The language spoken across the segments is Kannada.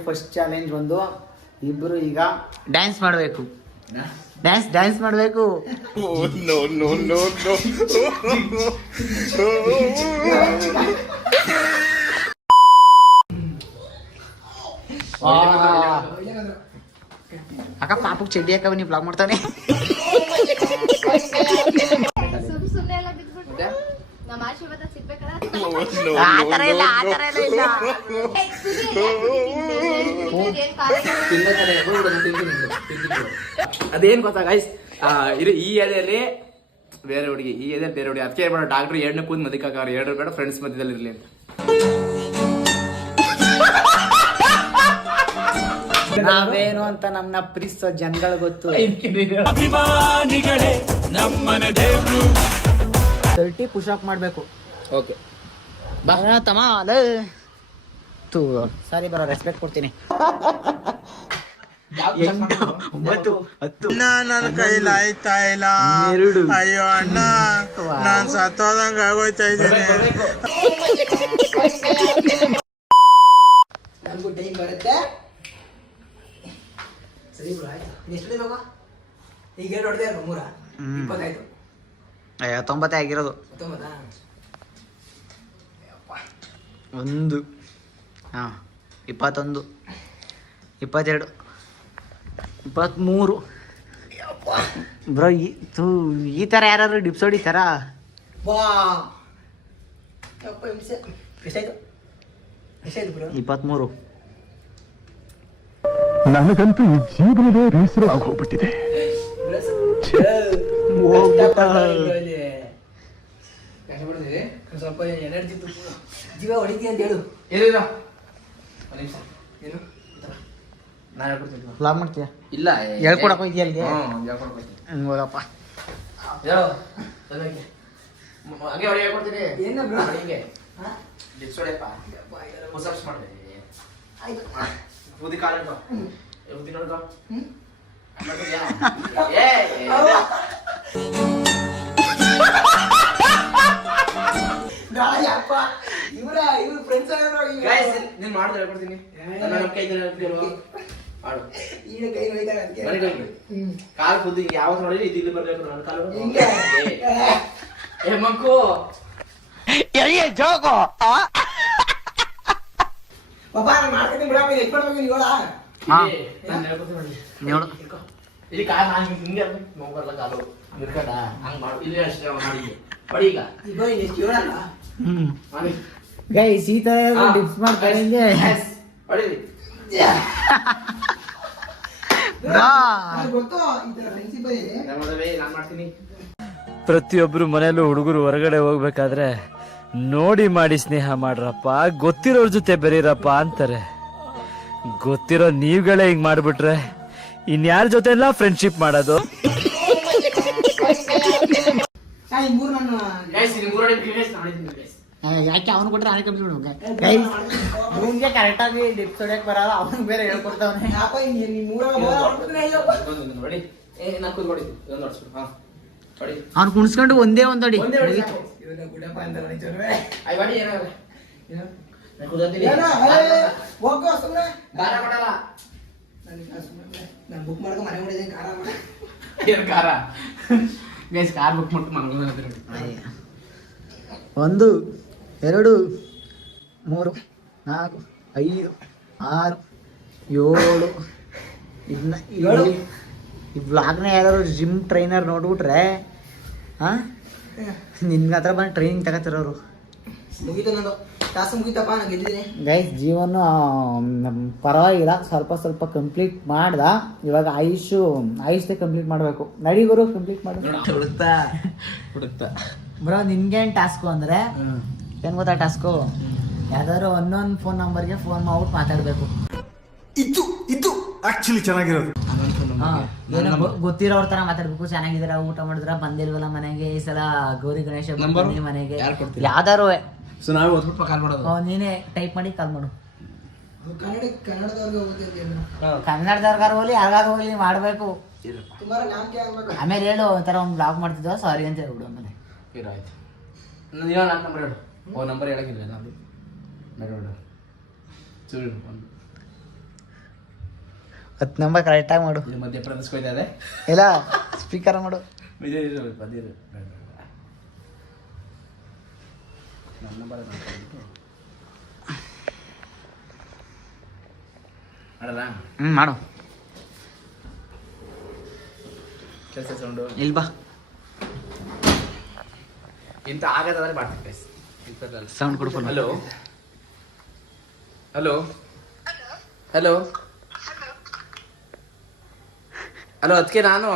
ಫಸ್ಟ್ ಚಾಲೆಂಜ್ ಒಂದು ಇಬ್ರು ಈಗ ಡ್ಯಾನ್ಸ್ ಮಾಡಬೇಕು. ಡ್ಯಾನ್ಸ್ ಮಾಡಬೇಕು. ಅಕ್ಕ ಪಾಪಕ್ ಚಡ್ಡಿ ಹಾಕ ನೀ ಬ್ಲಾಗ್ ಮಾಡ್ತಾನೆ. ಅದೇನ್ ಗೊತ್ತಾ ಗೈಸ್, ಈ ಏರಿಯಲ್ಲಿ ಬೇರೆ ಹುಡುಗಿ, ಈ ಏರಿಯಲ್ಲಿ ಬೇರೆ ಹುಡುಗಿ. ಅದಕ್ಕೆ ಮಾಡೋ ಡಾಕ್ಟರ್ ಎರಡನೇ ಕೂದ್ ಮದಿಕಾಕ ಎರಡು ಬೇಡ ಫ್ರೆಂಡ್ಸ್ ಮಧ್ಯದಲ್ಲಿ ಇರ್ಲಿ ಅಂತ. ನಾವೇನು ಅಂತ ನಮ್ಮನ್ನ ಪ್ರೀತಿಸೋ ಜನಗಳು ಗೊತ್ತು. 30 ಪುಷ್ ಅಪ್ ಮಾಡ್ಬೇಕು. ಓಕೆ ತಮ್ಮ ಸಾರಿ ಬರೋ ರೆಸ್ಪೆಕ್ಟ್ ಕೊಡ್ತೀನಿ. 9 10 ನನ್ನ ಕೈಲಾಯ್ತಾ ಇಲ್ಲ. ಅಯ್ಯೋ ಅಣ್ಣ, ನಾನ್ ಸತ್ತೋದಂಗ ಆಗೋಯ್ತಾ ಇದ್ದೀನಿ. ನಮಗೂ ಟೈಮ್ ಬರುತ್ತೆ. ಸರಿ ಬಿಡು, ಆಯ್ತು. ಎಷ್ಟು ಇವಾಗ ಈಗ ಏನು ಹೊಡೆದೇ 25 90 ಆಗಿರೋದು. 1 ಹಾಂ 21 22 23 ಬ್ರೋ. ಈ ಥರ ಯಾರು ಡಿಪ್ಸ್ ಹೊಡಿತಾರ? ಎಷ್ಟಾಯ್ತು ಬ್ರೋ? 23. ನನಗಂತೂ ಈ ಜೀವನವೇ ಬೇಸರವಾಗಿ ಹೋಗ್ಬಿಟ್ಟಿದೆ. ಸ್ವಲ್ಪ ಎನರ್ಜಿ ಜೀವ ಹೊಡಿತೀಯ ಅಂತ ಹೇಳು. ಲಾಗ್ ಮಾಡ್ತೀಯ? ಇಲ್ಲ, ಹೇಳ್ಕೊಡಕ್ ಹೋಯ್ತೀಯ ಅಲ್ಲಿಗೆ? ಹೋಗಪ್ಪ. ನೀನ್ ಮಾಡಿದ್ರೆ ಹೇಳ್ಕೊಡ್ತೀನಿ. ಕಾಲು ಬುದ್ಧಿ ಯಾವಾಗ ನೋಡಿದ್ರೆ ಇದು ಇಲ್ಲಿ ಬರ್ಬೇಕು. ನನ್ನ ಕಾಲು ಮಕ್ಕು ಜೋಗೋ ಇಲ್ಲಿ ಕಾಲು ನಾನು ಹಿಂಗೆ ನೋಡ್ಬರ್ಲ ಕಾಲು ನಿರ್ಕಂಡ ಹಂಗ್ ಮಾಡು. ಇಲ್ಲಿ ಅಷ್ಟೇ ಮಾಡಿ ಬಡಿ. ಈಗ ಗೈಸ್ ಈ ತರ ಡಿಪ್ಸ್ ಮಾಡ್ತಾರೆ. ಹೊಡಿಲಿ. ನಾನು ಮಾಡ್ತೀನಿ. ಪ್ರತಿಯೊಬ್ರು ಮನೆಯಲ್ಲೂ ಹುಡುಗರು ಹೊರಗಡೆ ಹೋಗ್ಬೇಕಾದ್ರೆ ನೋಡಿ ಮಾಡಿ ಸ್ನೇಹ ಮಾಡ್ರಪ್ಪ, ಗೊತ್ತಿರೋರ್ ಜೊತೆ ಬೆರೀರಪ್ಪ ಅಂತಾರೆ. ಗೊತ್ತಿರೋ ನೀವುಗಳೇ ಹಿಂಗ್ ಮಾಡ್ಬಿಟ್ರೆ ಇನ್ಯಾರ ಜೊತೆ ಎಲ್ಲ ಫ್ರೆಂಡ್ಶಿಪ್ ಮಾಡೋದು? ಯಾಕೆ ಅವನು ಕೊಟ್ರೆ ನಾನೇ ಕಂಪ್ಲೀಟ್ ಮಾಡ್ಬೇಕು. ಕರೆಕ್ಟ್ ಆಗಿ ಡಿಪ್ಸ್ ಹೊಡ್ಯಕ್ ಬರಲ್ಲ, ಅವನು ಬೇರೆ ಹೇಳ್ಕೊಡ್ತಾವನೆ. ಅವ್ನು ಕುಣಿಸ್ಕೊಂಡು ಒಂದೇ ಒಂದಡಿ ಬುಕ್ ಮಾಡ್ಕೊಂಡು ಮನೆ ಮಾಡಿದ್ದೀನಿ. ಕಾರ್ ಬುಕ್ ಮಾಡ್ಕೊಂಡು ಮನೆ 1 2 3 4 5 6 7 ಇನ್ನ ಈ ಬ್ಲಾಗ್ನ ಯಾರು ಜಿಮ್ ಟ್ರೈನರ್ ನೋಡ್ಬಿಟ್ರೆ ನಿನ್ಗೆ ಹತ್ರ ಬಂದು ಟ್ರೈನಿಂಗ್ ತಗೋತಿರೋರು. ಗೈಸ್ ಜೀವನ ಪರವಾಗಿಲ್ಲ, ಸ್ವಲ್ಪ ಕಂಪ್ಲೀಟ್ ಮಾಡ್ದ. ಇವಾಗ ಆಯುಷ್ ಕಂಪ್ಲೀಟ್ ಮಾಡಬೇಕು. ನಡಿಗೋರು ಕಂಪ್ಲೀಟ್ ಮಾಡು. ಬ್ರೋ ನಿನ್ಗೇನು ಟಾಸ್ಕು ಅಂದ್ರೆ ಏನ್ ಗೊತ್ತಾ? ಟಾಸ್ಕು ಯಾವ್ದಾದ್ರು ಅನ್ನೊಂದು ಫೋನ್ ನಂಬರ್ಗೆ ಫೋನ್ ಮಾಡ್ಬಿಟ್ಟು ಮಾತಾಡ್ಬೇಕು. ಇದು ಆಕ್ಚುಲಿ ಚೆನ್ನಾಗಿರೋದು. ಗೊತ್ತಿರೋರ್ ತರ ಮಾತಾಡ್ಬೇಕು. ಚೆನ್ನಾಗಿದಾರ, ಊಟ ಮಾಡಿದ್ರ, ಬಂದಿಲ್ವಲ್ಲ ಮನೆಗೆ, ಈ ಸಲ ಗೌರಿ ಗಣೇಶ ಮನೆಗೆ, ಯಾವ್ದಾರು ನೀನೇ ಟೈಪ್ ಮಾಡಿ ಕಾಲ್ ಮಾಡು. ಕನ್ನಡದವ್ರಿಗಾರು ಹೋಗ್ಲಿ ಯಾರಿಗಾರು ಹೋಗ್ಲಿ ಮಾಡ್ಬೇಕು. ಆಮೇಲೆ ಹೇಳು ಒಂಥರ ಒಂದು ಬ್ಲಾಗ್ ಮಾಡ್ತಿದ್ವ ಸಾರಿ ಅಂತ ಹೇಳ್ಬಿಡು. ಆಮೇಲೆ ನಂಬರ್ ಹೇಳು. ನಂಬರ್ ಹೇಳಕ್ಕಿಲ್ಲ ನಾನು. 10 ನಂಬರ್ ಕರೆಕ್ಟಾಗಿ ಮಾಡು. ಇದು ಮಧ್ಯಪ್ರದೇಶ ಹೋಯ್ತಾ ಇದೆ. ಇಲ್ಲ ಸ್ಪೀಕರ್ ಮಾಡು. ಮಾಡು. ಕೆಲಸ ಸೌಂಡು ಇಲ್ಲಿ ಬಾ. ಇಂಥ ಆಗದಾದ್ರೆ ಮಾಡ್ತೀನಿ. ಸೌಂಡ್ ಕೊಡು. ಹಲೋ ಹಲೋ ಹಲೋ ಹಲೋ ಅದಕ್ಕೆ ನಾನು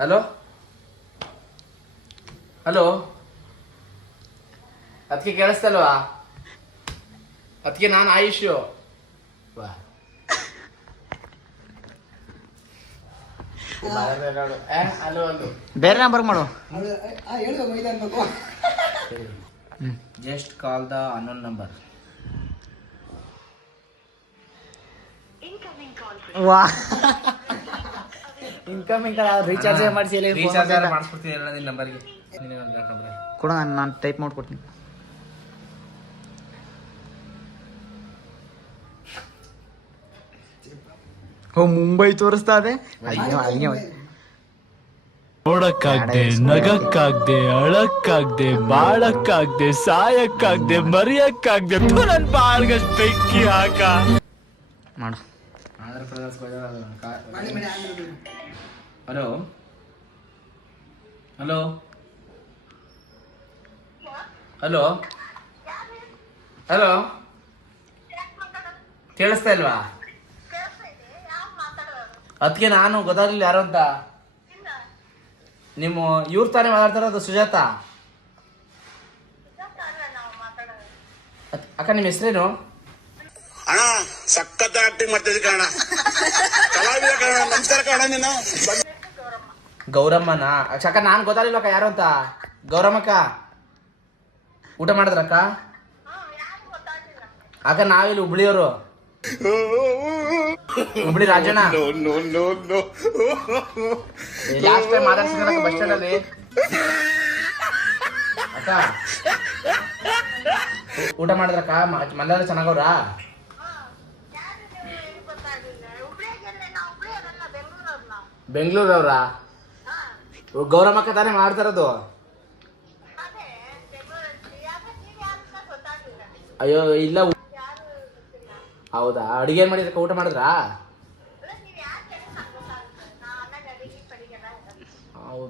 ಹಲೋ ಹಲೋ ಅದಕ್ಕೆ ಕೇಳಿಸ್ತಲ್ವಾ? ಅದಕ್ಕೆ ನಾನು ಆಯುಷು. ಹಲೋ ಹಲೋ ಬೇರೆ ನಂಬರ್ ಮಾಡು. Just call the unknown number. ವಾ ಇನ್ಕಮಿಂಗ್ ರೀಚಾರ್ಜ್ ಮಾಡಿಸಿ ರೀಚಾರ್ಜ್ ಮಾಡಿಸ್ಕೊಡ್ತೀನಿ ಎಲ್ಲ ನಿನ್ನ ನಂಬರ್ಗೆ. ಕೊಡು, ನಾನು ಟೈಪ್ ಮಾಡ್ಕೊಡ್ತೀನಿ. ಓ ಮುಂಬೈ ತೋರಿಸ್ತಾ ಇದೆ. ಅಯ್ಯೋ ನೋಡಕ್ಕಾಗ್ದೆ, ನಗಕ್ಕಾಗ್ದೆ, ಅಳಕ್ಕಾಗ್ದೆ, ಬಾಳಕ್ಕಾಗ್ದೆ, ಸಾಯಕ್ಕಾಗ್ದೆ, ಮರಿಯಕ್ಕಾಗ್ದೆ, ನನ್ ಬಾಳ್ಗಷ್ಟು ಬೆಂಕಿ ಹಾಕ ಮಾಡು. Andhra Pradesh hello hello hello hello ಕೇಳಿಸ್ತಾ ಇಲ್ವಾ? ಅದಕ್ಕೆ ನಾನು ಗೊತ್ತಾಗ್ಲಿಲ್ಲ ಯಾರು ಅಂತ. ನಿಮ್ಮ ಇವ್ರು ತಾನೇ ಮಾತಾಡ್ತಾರದು, ಸುಜಾತ ಅಕ್ಕ. ನಿಮ್ಮ ಹೆಸರೇನು? ಅಣ್ಣ ಸಖತ್ ಆಕ್ಟಿಂಗ್ ಮಾಡ್ತಿದ್ದೆ ಕಣ. ಕಲಾವಿದ ಕಣ. ನಮಸ್ಕಾರ ಕಣ. ನೀನು ಗೌರಮ್ಮನ ಅಕ್ಕ. ನಾನು ಗೊತ್ತಾಗ್ಲಿಲ್ಲಕ್ಕ ಯಾರು ಅಂತ. ಗೌರಮ್ಮಕ್ಕ ಊಟ ಮಾಡಿದ್ರಕ್ಕ? ಅಕ್ಕ ನಾವಿಲ್ಲಿ ಹುಬ್ಳಿಯವರು, ಹುಬ್ಳಿ ರಾಜಣ್ಣ. ಲಾಸ್ಟ್ ಟೈಮ್ ಮಾತಾಡ್ಸಿದ್ರಕ್ಕ ಬಸ್ ಸ್ಟ್ಯಾಂಡ್ ಅಲ್ಲಿ. ಅಕ್ಕ ಊಟ ಮಾಡಿದ್ರಕ್ಕ? ಮನೆಯಲ್ಲ ಚೆನ್ನಾಗವ್ರ? ಬೆಂಗಳೂರವ್ರ? ಗೌರಮ್ಮಕ್ಕ ತಾನೇ ಮಾಡ್ತಾರದು? ಅಯ್ಯೋ ಇಲ್ಲ. ಹೌದಾ? ಅಡಿಗೆ ಏನ್ ಮಾಡಿದ್ರಕ್ಕ? ಊಟ ಮಾಡಿದ್ರಾ?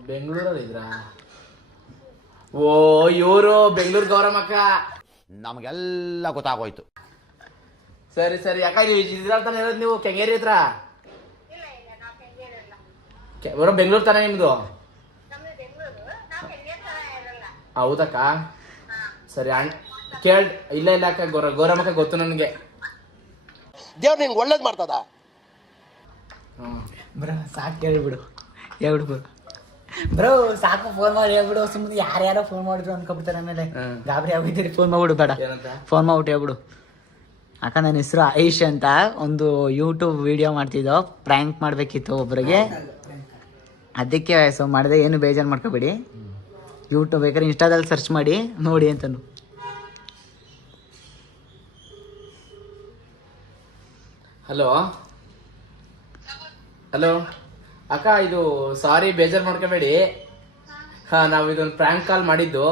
ಬೆಂಗಳೂರಲ್ಲಿ ಇದ್ರಾ? ಓ ಇವರು ಬೆಂಗಳೂರು ಗೌರಮ್ಮಕ್ಕ. ನಮಗೆಲ್ಲ ಗೊತ್ತಾಗೋಯ್ತು. ಸರಿ ಸರಿ ಅಕ್ಕ. ಇದ್ರಂತಾನೆ ಇರೋದು ನೀವು ಕೆಂಗೇರಿ ಹತ್ರ? ಬರೋ ಬೆಂಗಳೂರು ತಾನೇ ನಿಮ್ದು? ಹೌದಕ್ಕ? ಸರಿ ಕೇಳ್. ಇಲ್ಲ ಇಲ್ಲ ಅಕ್ಕ, ಗೌರಮ್ಮಕ್ಕ ಗೊತ್ತು ನನಗೆ. ದೇವ್ರು ನಿನ್ಗೆ ಒಳ್ಳೇದು ಮಾಡ್ತದ. ಬ್ರೋ ಸಾಕು ಹೇಳ್ಬಿಡು. ಹೇಳ್ಬಿಡು ಬ್ರೋ ಸಾಕು. ಫೋನ್ ಮಾಡಿ ಹೇಳ್ಬಿಡು. ಸುಮ್ಮನೆ ಯಾರ್ಯಾರೋ ಫೋನ್ ಮಾಡಿದ್ರು ಅನ್ಕೊಬಿಡ್ತಾರೆ. ಆಮೇಲೆ ಗಾಬರಿ ಆಗಿದ್ದೀರಿ. ಫೋನ್ ಮಾಡ್ಬಿಡು. ಬೇಡ, ಫೋನ್ ಮಾಡ್ಬಿಟ್ಟು ಹೇಳ್ಬಿಡು. ಅಕ್ಕ ನನ್ನ ಹೆಸರು ಆಯುಷ್ ಅಂತ. ಒಂದು ಯೂಟ್ಯೂಬ್ ವಿಡಿಯೋ ಮಾಡ್ತಿದ್ದೋ, ಪ್ರ್ಯಾಂಕ್ ಮಾಡಬೇಕಿತ್ತು ಒಬ್ಬರಿಗೆ. ಅದಕ್ಕೆ ಸೊ ಮಾಡಿದೆ. ಏನು ಬೇಜಾರು ಮಾಡ್ಕೋಬೇಡಿ. ಯೂಟ್ಯೂಬ್ ಬೇಕಾದ್ರೆ ಇನ್ಸ್ಟಾದಲ್ಲಿ ಸರ್ಚ್ ಮಾಡಿ ನೋಡಿ ಅಂತನು. ಹಲೋ ಹಲೋ ಅಕ್ಕ. ಇದು ಸಾರಿ, ಬೇಜಾರು ಮಾಡ್ಕೋಬೇಡಿ. ನಾವು ಇದೊಂದು ಪ್ರ್ಯಾಂಕ್ ಕಾಲ್ ಮಾಡಿದ್ದು.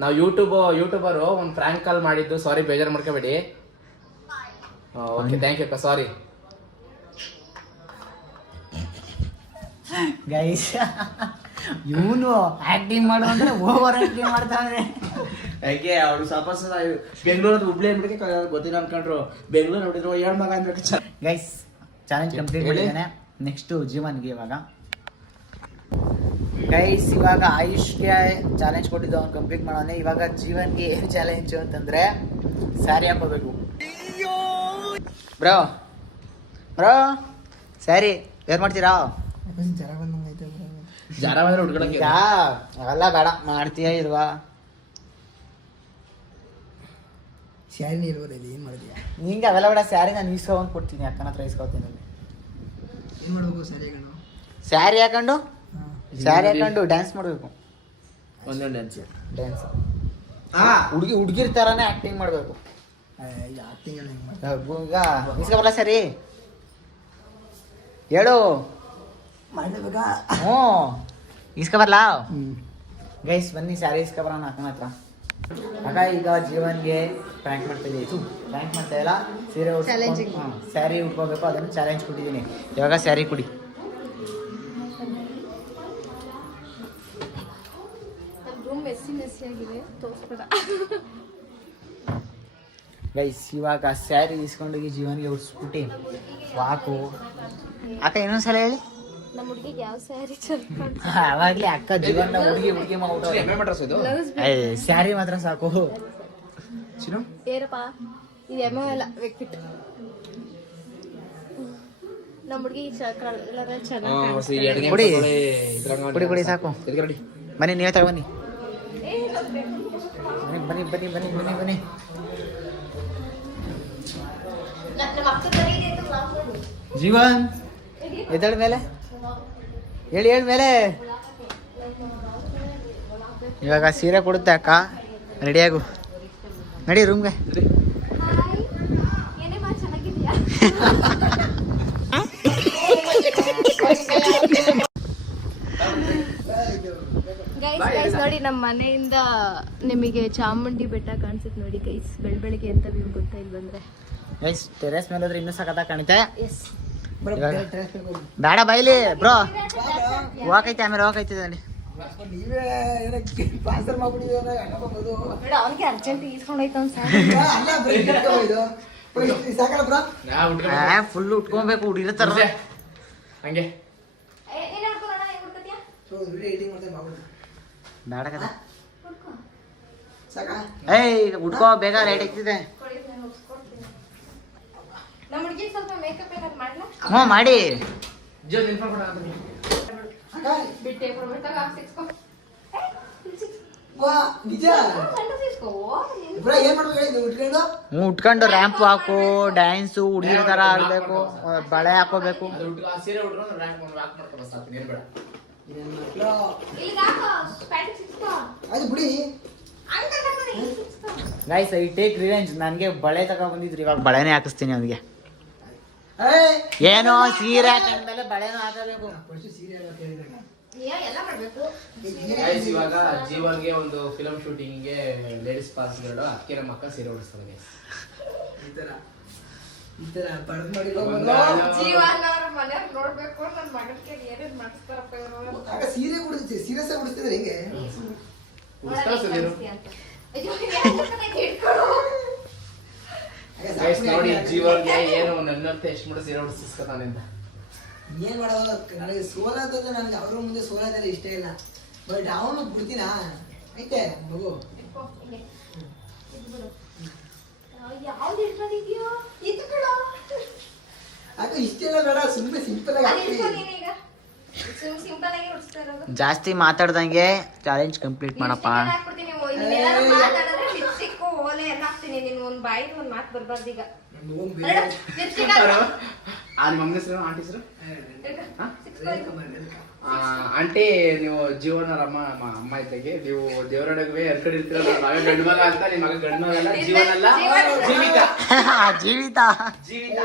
ನಾವು ಯೂಟ್ಯೂಬರು ಒಂದು ಪ್ರ್ಯಾಂಕ್ ಕಾಲ್ ಮಾಡಿದ್ದು. ಸಾರಿ, ಬೇಜಾರು ಮಾಡ್ಕೋಬೇಡಿ. ಓಕೆ, ಥ್ಯಾಂಕ್ ಯು ಅಕ್ಕ. Sorry guys. ಇವನು ಆಕ್ಟಿಂಗ್ ಮಾಡು ಅಂದ್ರೆ ಓವರ್ ಆಕ್ಟಿಂಗ್ ಮಾಡ್ತಾನೆ. ಯಾಕೆ ಅವ್ರು ಸ್ವಲ್ಪ ಬೆಂಗಳೂರು ಹುಬ್ಳಿ ಅನ್ಬಿಟ್ಟು ಗೊತ್ತಿಲ್ಲ ಅನ್ಕೊಂಡ್ರು. ಬೆಂಗಳೂರು ನೋಡಿದ್ರು ಏಳ್ ಮಗ ಅನ್ಬೇಕು. ಗೈಸ್ ಚಾಲೆಂಜ್ ಕಂಪ್ಲೀಟ್ ಮಾಡಿದ್ದಾನೆ. ನೆಕ್ಸ್ಟು ಜೀವನ್ಗೆ. ಇವಾಗ ಗೈಸ್ ಇವಾಗ ಆಯುಷ್ಗೆ ಚಾಲೆಂಜ್ ಕೊಟ್ಟಿದ್ದು ಅವ್ನು ಕಂಪ್ಲೀಟ್ ಮಾಡೋನೆ. ಇವಾಗ ಜೀವನ್ಗೆ ಏನು ಚಾಲೆಂಜು ಅಂತಂದ್ರೆ ಸ್ಯಾರಿ ಹಾಕೋಬೇಕು. ಬ್ರೋ ಬ್ರೋ ಸ್ಯಾರಿ ವೇರ್ ಮಾಡ್ತೀರಾ? ಜರ ಬಂದ್ರೆ ಹುಡ್ಕೊಳಕ್ಕೆ ಅವೆಲ್ಲ ಬೇಡ, ಮಾಡ್ತೀಯ ಇಲ್ವಾ? ಸ್ಯಾರಿ ಇರೋದಿಲ್ಲ. ಏನು ಮಾಡಿದ್ಯಾ ನಿಂಗೆ ಅವೆಲ್ಲ ಬೇಡ. ಸ್ಯಾರಿ ನಾನು ಇಸ್ಕೊಂಡು ಕೊಡ್ತೀನಿ. ಅಕ್ಕನ ಹತ್ರ ಇಸ್ಕೊತೀನಿ. ಏನು ಮಾಡಬೇಕು? ಸ್ಯಾರಿ ಹಾಕೊಂಡು ಸ್ಯಾರಿ ಹಾಕೊಂಡು ಡ್ಯಾನ್ಸ್ ಮಾಡಬೇಕು. ಒಂದೊಂದು ಡ್ಯಾನ್ಸ್ ಹುಡುಗಿರ್ ಥರನೇ ಆ್ಯಕ್ಟಿಂಗ್ ಮಾಡಬೇಕು. ಯಾಕೆ ತಿಂಗಳ ಹೆಂಗೆ ಮಾಡಿ ಈಗ ಇಸ್ಕೊಬಲ್ಲ ಸರಿ ಹೇಳು. ಮಾಡಬೇಕಾ? ಹ್ಞೂ ಇಸ್ಕೊಬರ್ಲ ಹ್ಞೂ ಗೈಸ್ ಬನ್ನಿ ಸ್ಯಾರಿ ಇಸ್ಕೊಬರೋಣ ಅಕ್ಕನ ಹತ್ರ. ಅಕ್ಕ ಈಗ ಜೀವನ್ಗೆ ಪ್ರ್ಯಾಂಕ್ ಮಾಡ್ತಿದ್ದೀವಿ. ಪ್ರ್ಯಾಂಕ್ ಮಾಡ್ತಾ ಇಲ್ಲ, ಸೀರೆ ಸ್ಯಾರಿ ಉಟ್ಕೋಬೇಕು, ಅದನ್ನು ಚಾಲೆಂಜ್ ಕೊಟ್ಟಿದ್ದೀನಿ. ಇವಾಗ ಸ್ಯಾರಿ ಕುಡಿ. ಗೈಸ್ ಇವಾಗ ಸ್ಯಾರಿ ಇಸ್ಕೊಂಡೋಗಿ ಜೀವನ್ಗೆ ಉಡ್ಸ್ಬಿಟ್ಟು ವಾಕು. ಅಕ್ಕ ಇನ್ನೊಂದ್ಸಲ ಹೇಳಿ. ನಮ್ಮ ಹುಡುಗಿಗೆ ಯಾವ ಸ್ಯಾರಿ ಚಲೋ ಅವಾಗ್ಲೇ ಅಕ್ಕ ಜೀವನ ಹುಡುಗಿ ಸ್ಯಾರಿ ಮಾತ್ರ ಸಾಕು. ಏರಪ್ಪ ಇದು ಎಮ್ಮೆ ಎಲ್ಲ ವ್ಯಕ್ತಿಟ್ ನಮ್ಮ ಹುಡುಗಿ ಚೆನ್ನಾಗಿ ಕುಡಿ ಕುಡಿ ಕುಡಿ ಸಾಕು. ಬನ್ನಿ ನೀವೇ ತಗೊಬನ್ನಿ. ಬನ್ನಿ ಬನ್ನಿ ಬನ್ನಿ ಬನ್ನಿ ಬನ್ನಿ. ಜೀವನ್ ಎದ್ದೇಳ ಮೇಲೆ ಹೇಳಿ ಮೇಲೆ. ಇವಾಗ ಸೀರೆ ಕೊಡುತ್ತೆ ಅಕ್ಕ, ರೆಡಿಯಾಗು, ನಡಿ ರೂಮ್ಗೆ. ಏನೇ ಮಾ ಚೆನ್ನಾಗಿದ್ಯಾ? ಗೈಸ್ ನೋಡಿ ನಮ್ಮ ಮನೆಯಿಂದ ನಿಮಗೆ ಚಾಮುಂಡಿ ಬೆಟ್ಟ ಕಾಣಿಸುತ್ತೆ ನೋಡಿ ಗೈಸ್. ಬೆಳಬೆಳಿಗ್ಗೆ ಎಂತ ವ್ಯೂ ಗೊತ್ತಾ ಇಲ್ಲಿ ಬಂದ್ರೆ. ಗೈಸ್ ಟೆರೆಸ್ ಮೇಲೆ ಹೋದ್ರೆ ಇನ್ನೂ ಸಖತ್ತಾಗಿ ಕಾಣುತ್ತೆ. ಎಸ್ ಬೇಡ ಬೈಲಿ ಬ್ರೋ, ಹೋಗೈತೆ ಆಮೇಲೆ ಹೋಗೈತೆ ನೋಡಿ. ನೀವೇ ಏನಕ್ಕೆ ಪಾರ್ಸಲ್ ಮಾಡ್ಬಿಟ್ಟಿದ್ದೀರ? ಬೇಡ ಅವನಿಗೆ ಅರ್ಜೆಂಟ್ ಈಸ್ಕೊಂಡೋಯ್ತು ಅವ್ನು ಅಲ್ಲ ಬ್ರೋ, ಇದು ಸಾಕಲ್ಲ ಬ್ರೋ? ಫುಲ್ ಉಟ್ಕೊಬೇಕು ಹುಡುಗಿರ ತರ ಹಂಗೆ ಸೊ ವಿಡಿಯೋ ಎಡಿಟಿಂಗ್ ಮಾಡ್ತಾರೆ ಮಾಡ್ಬಿಡು. ಬೇಡ ಕದ. ಸಾಕಾ? ಏಯ್ ಉಟ್ಕೋ ಬೇಗ, ಲೇಟ್ ಆಗ್ತಿದೆ. ನಮ್ಮ ಹುಡುಗಿ ಸ್ವಲ್ಪ ಮೇಕಪ್ ಏನಾದ್ರು ಮಾಡ್ಲಾ? ಹ್ಞೂ ಮಾಡಿ. ಅಕ್ಕ ಬಿಟ್ಟೆ ಪ್ರೊಮೆಟಾಗ ಹಾಕ್ಸಿಸ್ಕೊ. ವಾ ನಿಜ ಬ್ರೋ, ಏನ್ ಮಾಡ್ಬೇಕು ಹೇಳಿ ನೀವು ಉಟ್ಕೊಂಡು? ಹ್ಞೂ ಉಟ್ಕೊಂಡು ರ್ಯಾಂಪ್ ಹಾಕು, ಡ್ಯಾನ್ಸು ಹುಡುಗಿರ ತರ ಆಡ್ಬೇಕು, ಬಳೆ ಹಾಕೋಬೇಕು. ಸೀರೆ ಉಟ್ರು ರ್ಯಾಂಕ್ ಮಾಡ್ಕೊಂಡು ಸಾಕು, ನೀನು ಬೇಡ. ಬ್ರೋ ಇಲ್ಲಿ ಹಾಕೋ ಪ್ಯಾಂಟ್ ಸಿಕ್ಸ್ಕೊ. ಅದು ಬಿಡಿ. ಅಂಕಲ್ ತಗೊಂಡು ಇಲ್ಲಿ ಸಿಕ್ಸ್ಕೊ. Guys I take revenge. ನನಗೆ ಬಳೆ ತಗೊಂಡ್ ಬಂದಿದ್ರು, ಇವಾಗ ಬಳೆನೇ ಹಾಕಿಸ್ತೀನಿ ಅವನಿಗೆ. ಏನೋ ಸೀರೆ ಹಾಕೊಂಡ್ಮೇಲೆ ಬಳೆನೂ ಹಾಕಬೇಕು. ಸೀರೆ ಎಲ್ಲ ಕೇಳಿದಾಗ ಎಲ್ಲ ಮಾಡ್ಬೇಕು. ಗೈಸ್ ಇವಾಗ ಜೀವನ್ಗೆ ಒಂದು ಫಿಲಂ ಶೂಟಿಂಗ್ಗೆ ಲೇಡೀಸ್ ಪಾಸ್ ಬೇಡ, ಅದಕ್ಕೆ ನಮ್ಮ ಅಕ್ಕ ಸೀರೆ ಉಡಿಸ್ತಾರೆ. ಈ ತರ ಪಡೆದು ಮಾಡಿ ಜೀವನ ಅವ್ರ ಮನೆಯವ್ರು ನೋಡ್ಬೇಕು ನನ್ನ ಮಗನ ಕೈಲಿ ಏನೇನ್ ಮಾಡಿಸ್ತಾರಪ್ಪ ಇವರು. ಆಗ ಸೀರೆ ಉಡಿಸ್ತೀವಿ, ಸೀರಿಯಸ್ ಆಗಿ ಉಡಿಸ್ತಿದ್ರೆ ಹೆಂಗೆ? ಅಯ್ಯೋ ಯಾಕೆ ಹಿಡ್ಕೊಳು. ಗೈಸ್ ನೋಡಿ ಜೀವನ್ಗೆ ಏನು ನನ್ನಂತೆ ಎಷ್ಟು ಮುಡ ಸೀರೆ ಉಡಿಸ್ಕೊತಾನೆ ಅಂತ. ಏನ್ ಮಾಡೋದು, ನನಗೆ ಸೋಲಾದ್ರೆ ನನಗೆ ಅವ್ರ ಮುಂದೆ ಸೋಲಾದ್ರೆ ಇಷ್ಟ ಇಲ್ಲ. ಬಟ್ ಅವನು ಬಿಡ್ತೀನಾ? ಐತೆ ಮಗು. ಯಾವ್ದು ಹಿಡ್ಕೊಂಡಿದ್ಯೋ ಇದ್ಕೊಳ್ಳೋ. ಆಗ ಇಷ್ಟೆಲ್ಲ ಬೇಡ, ಸುಮ್ಮನೆ ಸಿಂಪಲ್ ಆಗಿ ಅದು ಹಾಕ್ತೀನಿ. ಹಿಡ್ಕೊಂಡು ಈಗ ಸಿಂಪಲ್ ಆಗಿ ಉಡಿಸ್ತಾ ಇರೋದು. ಜಾಸ್ತಿ ಮಾತಾಡ್ದಂಗೆ ಚಾಲೆಂಜ್ ಕಂಪ್ಲೀಟ್ ಮಾಡಪ್ಪ. ಹಾಕ್ಬಿಡ್ತೀನಿ. ನೀನೇನಾದ್ರು ಮಾತಾಡಿದ್ರೆ ಲಿಪ್ಸ್ಟಿಕ್ ಓಲೆ ಎಲ್ಲ ಹಾಕ್ತೀನಿ. ನೀನು ಒಂದ್ ಬಾಯಿಗೆ ಒಂದ್ ಮಾತು ಬರ್ಬಾರ್ದು ಈಗ. ಲಿಪ್ಸ್ಟಿಕ್ ನಿಮ್ಮ ಅಮ್ಮನ ಹೆಸರು, ಆಂಟಿ ಹೆಸರು? ಆಂಟಿ ನೀವು ಜೀವನ ಅಮ್ಮ ಇದ್ದಾಗೆ ನೀವು ದೇವರೊಳಗೆ ಎರ್ಕಡೆ ಇರ್ತೀರಲ್ಲ, ಮಗ ಗಂಡು ಮಗ ಅಂತ. ನಿಮ್ಮ ಮಗ ಗಂಡು ಮಗ ಅಲ್ಲ, ಜೀವನ ಅಲ್ಲ, ಜೀವಿತ ಜೀವಿತ ಜೀವಿತ.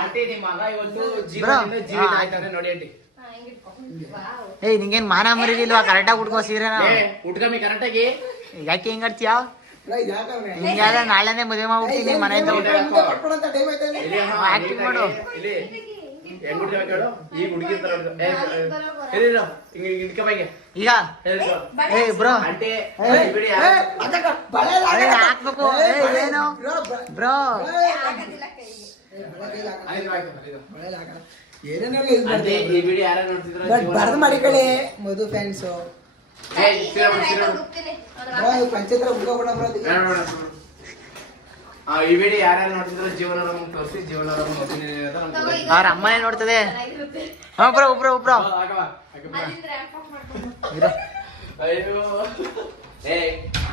ಆಂಟಿ ನಿಮ್ಮ ಮಗ ಇವತ್ತು ಜೀವನದಿಂದ ಜೀವಿತ ಆಯ್ತಾರೆ ನೋಡಿ ಆಂಟಿ. ಏಯ್ ನಿಂಗೇನ್ ಮಾನ ಮರಿಲಿಲ್ವಾ? ಕರೆಕ್ಟಾಗಿ ಉಟ್ಕೋ ಸೀರೆನ. ಉಟ್ಕಮ್ಮಿ ಕರೆಕ್ಟಾಗಿ. ಯಾಕೆ ಹಿಂಗ್ ಆಡ್ತೀಯ? ಯಾಕವ್ರೆ ಹಿಂಗಾದ್ರೆ ನಾಳೆನೆ ಮದುವೆ ಮಾಡ್ಬಿಡ್ತೀನಿ ಮನೆಯಿಂದ. ಕಟ್ಕೊಳಂತ ಟೈಮ್ ಆಯ್ತಾ? ಆಕ್ಟಿಂಗ್ ಮಾಡು. ಇಲ್ಲಿ ಹೆಂಗ್ ಹುಡುಗಿ ಕೇಳು, ಈಗ ಹುಡುಗಿ ತರ ಹಿಂಗೆ ಈಗ ಏಯ್ ಬ್ರೋ ಆಂಟಿ ಬಿಡಿ. ಬಳೆ ಎಲ್ಲ ಹಾಕಲ್ಲ. ಹಾಕ್ಬೇಕು. ಏನು ಬ್ರೋ? ಆಗೋದಿಲ್ಲ ಕೈಗೆ. ಬಳೆ ಎಲ್ಲ ಹಾಕಲ್ಲ. ಏನೇನೋ ಯೂಸ್ ಮಾಡ್ತೀವಿ. ಈ ವಿಡಿಯೋ ಯಾರು ನೋಡ್ತಿದ್ರು? ಬಟ್ ಬರ್ದು ಮಾಡಿಕೊಳ್ಳಿ ಮಧು ಫ್ಯಾನ್ಸು. ಹೋಗ್ತೀನಿ. ಪಂಚತ್ರ ಹುಡ್ಕೋಬಿಡ ಬರೋದು. ಈ ವಿಡಿಯೋ ಯಾರ್ಯಾರು ನೋಡ್ತಿದ್ರು ಜೀವನ ತೋರಿಸಿ, ಜೀವನ ಅವ್ರ ಅಮ್ಮನೇ ನೋಡ್ತದೆ. ಹಾ ಬ್ರೋ ಬ್ರೋ ಬ್ರೋ ಅಲ್ಲಿಂದ ರ್ಯಾಂಪ್ ಆಫ್ ಮಾಡ್ಕೊಂಡು. ಅಯ್ಯೋ ಏ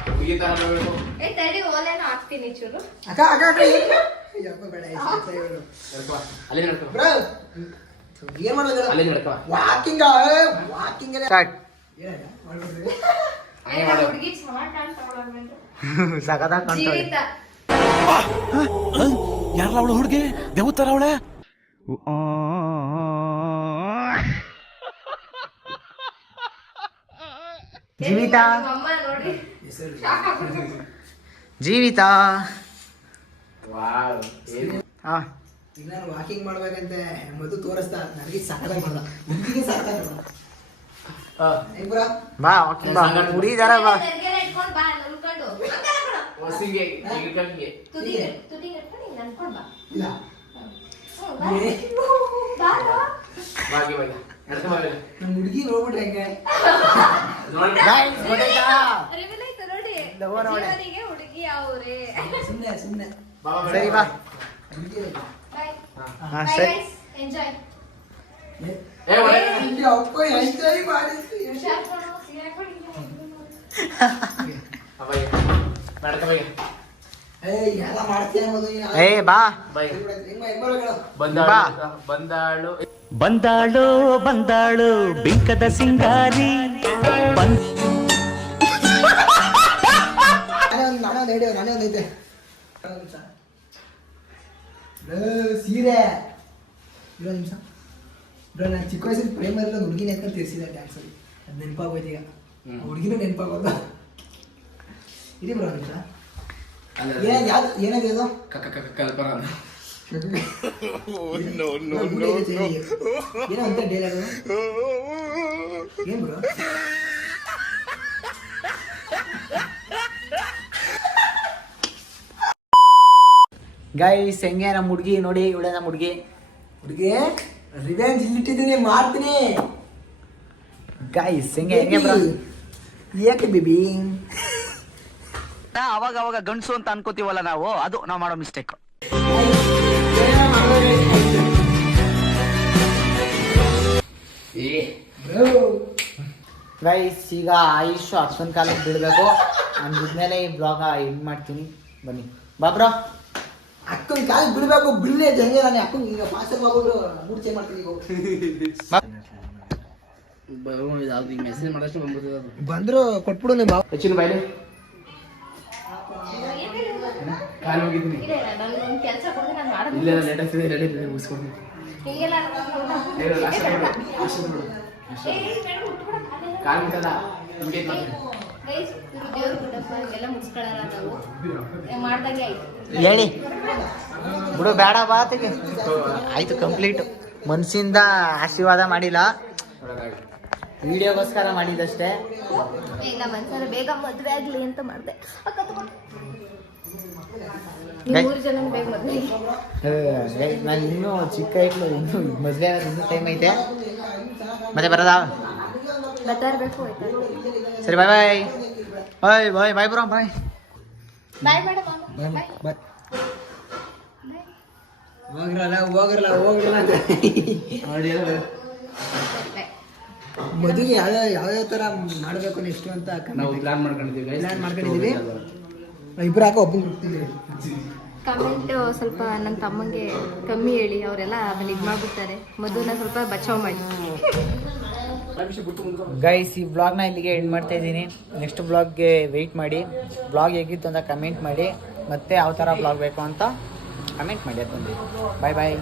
ಹುಡುಗಿ ತರ ನೋಡ್ಬೇಕು. ಏ ತಡಿ ಓಲೆನ ಹಾಕ್ತೀನಿ ಚೂರು. ಅಕ್ಕ ಅಕ್ಕ ಅಕ್ಕ ಯಪ್ಪ ಬೇಡ ಇವರು ಅಲ್ಲಿ ನಡ್ಕೋ ಬ್ರೋ. ಏನ್ ಮಾಡೋದು? ಅಲ್ಲಿ ನಡ್ಕೋ. Walking walking start. ಹುಡುಗಿ ಚೆನ್ನಾಗಿ ಕಾಣ್ತಾವಳ ಸಖತ್ತಾಗಿ ಕಾಣ್ತಾಳೆ. ಜೀವಿತ ಯಾರಲ್ಲ ಅವಳು ಹುಡುಗಿ ದೇವತರ ಅವಳೆ ಜೀವಿತ ಅಮ್ಮ ನೋಡಿ ಜೀವಿತ ವಾವ್ ಹಾ ಈಗ ನಾನು ವಾಕಿಂಗ್ ಮಾಡ್ಬೇಕಂತೆ ಮಧು ತೋರಿಸ್ತಾ ನನಗೆ ಸಾಕಾಗಿ ಮಾಡಲ್ಲ ಹುಡುಗಿಗೆ ಸಾಕಾಗಿ ಮಾಡಲ್ಲ ಇಬ್ರ ಬಾ ವಾಕಿಂಗ್ ಬಾ ಹುಡುಗಿದಾರ ಬಾ ಇಟ್ಕೊಂಡು ಬಾ ನನ್ಕೊಂಡು ಹೊಸಿಗೆ ಇಳ್ಕಂಗೆ ತುದಿಗೆ ಇಟ್ಕೊಂಡು ಹಿಂಗ್ ನನ್ಕೊಂಡು ಬಾ ಇಲ್ಲ ಬಾರೋ ಬಾಗಿ ಬಾಗಿ ನಡ್ಕೊಂಡ್ ಬಾಗಿ ನಮ್ಮ ಹುಡುಗಿ ನೋಡ್ಬಿಟ್ರೆ ಹೆಂಗೆ ನೋಡಿ ರಿವೀಲ್ ಆಯ್ತು ನೋಡಿ ಲವರ್ ಅವಳೆ. ಜೀವನಿಗೆ ಹುಡುಗಿ ಅವ್ರೆ ಸುಮ್ಮನೆ ಸುಮ್ಮನೆ ಸರಿ ಬಾ ಹುಡುಗಿ ಬಾಯ್ ಹಾ ಬಾಯ್ ಸರಿ ಗೈಸ್ ಎಂಜಾಯ್ ಏ ಒಳ್ಳೆ ಇಲ್ಲಿ ಅಪ್ಪ ಎಂಜಾಯ್ ಮಾಡಿಸಿ ಹುಷಾರ್ ಕೊಡು ಸೀರೆ ಕೊಡಿ ಬಾಗಿ ನಡ್ಕೊಂಡ್ ಬಾಗಿ ಏಯ್ ಎಲ್ಲ ಮಾಡ್ತೀಯ ಮಧು ಏ ಬಾ ಬಾಗಿ ಹೆಂಗ್ ಮಾಡ್ಬೇಕಲ್ಲ ಬಂದಾಳು ಬಂದಾಳು ಬಂದಾಳು ಬಿಂಕದ ಸಿಂಗಾರಿ ನಾನೇ ಒಂದು ಐತೆ ಸೀರೆ ಇರೋ ನಿಮಿಷ ಬ್ರೋ ನಾನು ಚಿಕ್ಕ ವಯಸ್ಸಲ್ಲಿ ಪ್ರೈಮರಿ ಒಂದು ಹುಡುಗಿನ ಎತ್ಕೊಂಡು ತಿರ್ಸಿದೆ ಡ್ಯಾನ್ಸಲ್ಲಿ ಅದು ನೆನಪಾಗೋಯ್ತು ಈಗ ಹುಡುಗಿನೂ ನೆನಪಾಗೋದು ಇರಿ ಬ್ರೋ ನಿಮಿಷ ಏನಾಗಿದೆ ಅದು ಕಲ್ಪನಾ ಏನೋ ಅಂತ ಡೈಲಾಗ್ ಏನ್ ಬ್ರೋ ಗೈಸ್ ಹೆಂಗೆ ನಮ್ಮ ಹುಡುಗಿ ನೋಡಿ ಇವಳೆ ನಮ್ಮ ಹುಡುಗಿ ಹುಡುಗಿ ರಿವೆಂಜ್ ಇಲ್ಲಿಟ್ಟಿದ್ದೀನಿ ಮಾಡ್ತೀನಿ ಗೈಸ್ ಹೆಂಗೆ ಹೆಂಗೆ ಬ್ರೋ ಯಾಕೆ ಬೇಬಿ ಅವಾಗ ಅವಾಗ ಗಂಡಸು ಅಂತ ಅನ್ಕೋತೀವಲ್ಲ ನಾವು ಅದು ನಾವು ಮಾಡೋ ಮಿಸ್ಟೇಕ್ ಗೈಸ್ ಈಗ ಆಯುಷ್ ಅಕ್ಕನ ಕಾಲಕ್ಕೆ ಬಿಡಬೇಕು ನಾನು ಬಿದ್ಮೇಲೆ ಈ ಬ್ಲಾಗ ಎಂಡ್ ಮಾಡ್ತೀನಿ ಬನ್ನಿ ಬಾ ಬ್ರೋ ಅಕ್ಕನ ಕಾಲ್ ಬಿಡ್ಬೇಕು ಬಿಡ್ಲಿ ಅಂತ ಹೆಂಗೆ ನಾನು ಅಕ್ಕನ ಈಗ ಫಾಸ್ಟಾಗಿ ಹೋಗ್ಬಿಟ್ಟು ಮೂಡ್ ಚೇಂಜ್ ಮಾಡ್ತೀನಿ ಈಗ ಮೆಸೇಜ್ ಮಾಡಷ್ಟು ಬಂದ್ಬಿಡ್ತದೆ ಅದು ಬಂದ್ರು ಕೊಟ್ಬಿಡು ನಿಮ್ಮ ಹೆಚ್ಚಿನ ಬಾಯ್ಲಿ ಕಾಲು ಹೋಗಿದ್ದೀನಿ ಇಲ್ಲ ನಾನು ಒಂದು ಕೆಲಸ ಕೊಡ್ತೀನಿ ನಾನು ಮಾಡೋದು ಇಲ್ಲ ಲೇಟ್ ಆಗ್ತದೆ ರೆಡಿ ಮುಗಿಸ್ಕೊಡ್ತೀನಿ ಹೀಗೆಲ್ಲ ಕಾಲು ಮುಟ್ಟಲ್ಲ ಮುಗಿಯತ್ ಮಾತ್ರ ಗೈಸ್ ದೇವ್ರ ಗುಡ್ಡಪ್ಪ ಎಲ್ಲ ಮುಗಿಸ್ಕೊಳ್ಳೋಣ ನಾವು ಮಾಡ್ದಂಗೆ ಆಯ್ತು ಹೇಳಿ ಬಿಡು ಬೇಡ ಬಾತಿಗೆ ಆಯ್ತು ಕಂಪ್ಲೀಟ್ ಮನ್ಸಿಂದ ಆಶೀರ್ವಾದ ಮಾಡಿಲ್ಲ ವಿಡಿಯೋಗೋಸ್ಕರ ಮಾಡಿದಷ್ಟೇ ಈಗ ನಮ್ಮ ಮನ್ಸರ ಬೇಗ ಮದುವೆ ಆಗ್ಲಿ ಅಂತ ಮಾಡಿದೆ ಮೂರು ಜನ ಬೇಗ ಮದುವೆ ನಾನು ಇನ್ನೂ ಚಿಕ್ಕ ಇಟ್ಲು ಇನ್ನೂ ಮದುವೆ ಇನ್ನೂ ಟೈಮ್ ಐತೆ ಮತ್ತೆ ಬರೋದಾ ಬರ್ತಾ ಇರಬೇಕು ಆಯ್ತಾ ಸರಿ ಬಾಯ್ ಬಾಯ್ ಬಾಯ್ ಬಾಯ್ bye bro bye bye madam bye ಹೋಗ್ರಲ್ಲ ಮದುವೆ ಯಾವ್ಯಾವ ತರ ಮಾಡ್ಬೇಕು ನೆಕ್ಸ್ಟ್ ಅಂತ ನಾವು ಪ್ಲಾನ್ ಮಾಡ್ಕೊಂಡಿದ್ದೀವಿ ಪ್ಲಾನ್ ಮಾಡ್ಕೊಂಡಿದೀವಿ ಇಬ್ರು ಹಾಕೋ ಒಬ್ಬಂಗೆ ಹೋಗ್ತಿದ್ದೀವಿ ಕಮೆಂಟ್ ಸ್ವಲ್ಪ ನನ್ನ ತಮ್ಮಂಗೆ ಕಮ್ಮಿ ಹೇಳಿ ಅವರೆಲ್ಲ ಆಮೇಲೆ ಇದು ಮಾಡ್ಬಿಡ್ತಾರೆ ಮದುವೆನ ಸ್ವಲ್ಪ ಬಚಾವ್ ಮಾಡಿ ಗೈಸ್ ಈ ವ್ಲಾಗ್ನ ಇಲ್ಲಿಗೆ ಎಂಡ್ ಮಾಡ್ತಾ ಇದ್ದೀನಿ ನೆಕ್ಸ್ಟ್ ವ್ಲಾಗ್ಗೆ ವೆಯ್ಟ್ ಮಾಡಿ ವ್ಲಾಗ್ ಹೇಗಿತ್ತು ಅಂತ ಕಮೆಂಟ್ ಮಾಡಿ ಮತ್ತೆ ಯಾವ ಥರ ವ್ಲಾಗ್ ಬೇಕು ಅಂತ ಕಮೆಂಟ್ ಮಾಡಿ ಅದೊಂದು ಬಾಯ್ ಬಾಯ್